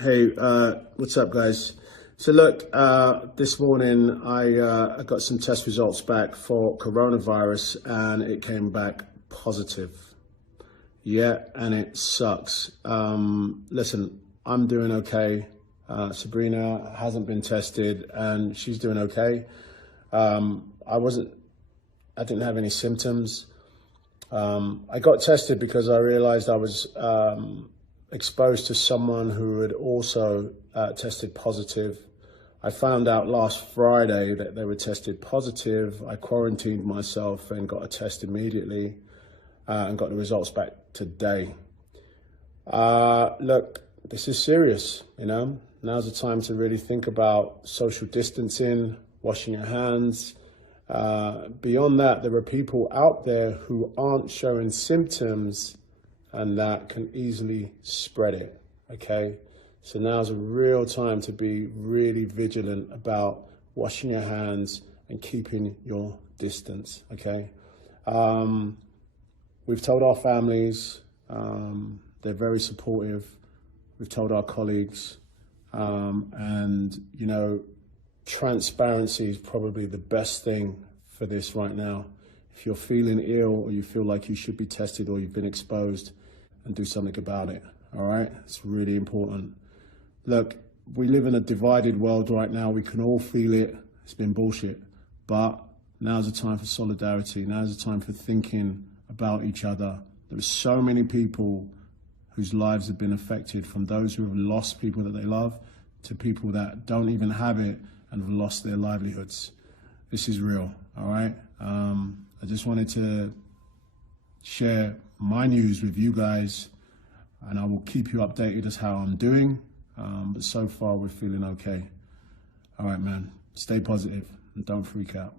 Hey, what's up, guys? So look, this morning I got some test results back for coronavirus, and it came back positive. Yeah, and it sucks. Listen, I'm doing okay. Sabrina hasn't been tested, and she's doing okay. I wasn't. I didn't have any symptoms. I got tested because I realized I was exposed to someone who had also tested positive. I found out last Friday that they were tested positive. I quarantined myself and got a test immediately and got the results back today. Look, this is serious, you know. Now's the time to really think about social distancing, washing your hands. Beyond that, there are people out there who aren't showing symptoms and that can easily spread it, okay? So now's a real time to be really vigilant about washing your hands and keeping your distance, okay? We've told our families, they're very supportive. We've told our colleagues, and you know, transparency is probably the best thing for this right now. If you're feeling ill or you feel like you should be tested or you've been exposed, and do something about it, all right? It's really important. Look, we live in a divided world right now. We can all feel it. It's been bullshit. But now's the time for solidarity. Now's the time for thinking about each other. There are so many people whose lives have been affected, from those who have lost people that they love to people that don't even have it and have lost their livelihoods. This is real, all right? I just wanted to share my news with you guys, and I will keep you updated as how I'm doing. But so far, we're feeling okay. All right, man. Stay positive and don't freak out.